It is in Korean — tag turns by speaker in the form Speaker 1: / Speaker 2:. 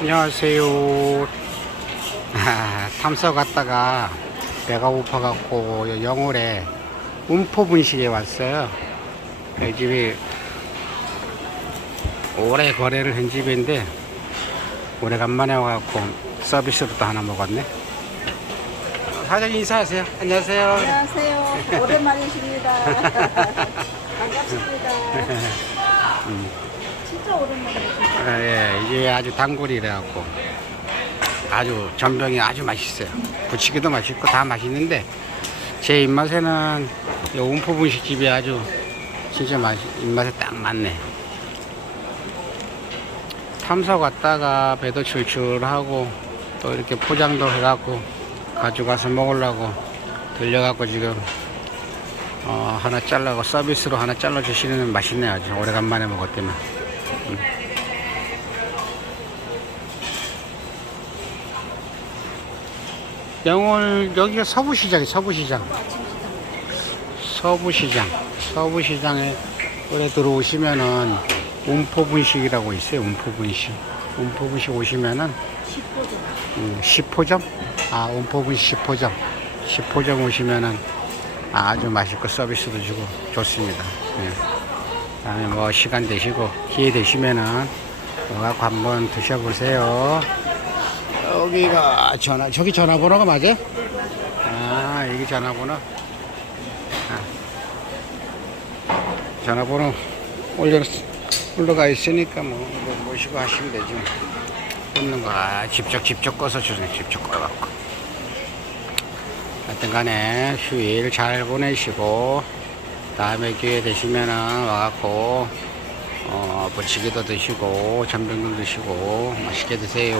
Speaker 1: 안녕하세요. 아, 탐사 갔다가 배가 고파갖고 영월에 운포 분식에 왔어요. 이 집이 오래 거래를 한 집인데 오래간만에 와갖고 서비스로 또 하나 먹었네. 사장님 인사하세요. 안녕하세요.
Speaker 2: 안녕하세요. 오랜만이십니다. 반갑습니다. 진짜 오랜만이십니다.
Speaker 1: 아, 예, 이게 아주 단골이래갖고 아주 전병이 아주 맛있어요. 부치기도 맛있고 다 맛있는데 제 입맛에는 이 운포 분식집이 아주 진짜 맛 입맛에 딱 맞네. 탐사 갔다가 배도 출출하고 또 이렇게 포장도 해갖고 가져가서 먹으려고 들려갖고 지금 어, 하나 잘라고 서비스로 하나 잘라 주시는 맛있네 아주 오래간만에 먹었더만. 영월 여기가 서부시장이 서부시장. 서부시장. 서부시장에 올해 들어오시면은 운포분식이라고 있어요 운포분식. 운포분식 오시면은
Speaker 2: 10호점.
Speaker 1: 음, 10호점? 아 운포분식 10호점. 10호점 오시면은 아주 맛있고 서비스도 주고 좋습니다. 예. 다음에 뭐 시간 되시고 기회 되시면은 와갖고 한번 드셔보세요. 여기가 전화 저기 전화번호가 맞아요? 아 여기 전화번호. 아. 전화번호 올려 올라가 있으니까 뭐, 뭐 모시고 하시면 되죠 꽂는 거 아, 직접 직접 꺼서 주세요 직접 꺼갖고. 하여튼 간에 휴일 잘 보내시고 다음에 기회 되시면은 와갖고 어, 부치기도 드시고 전병도 드시고 맛있게 드세요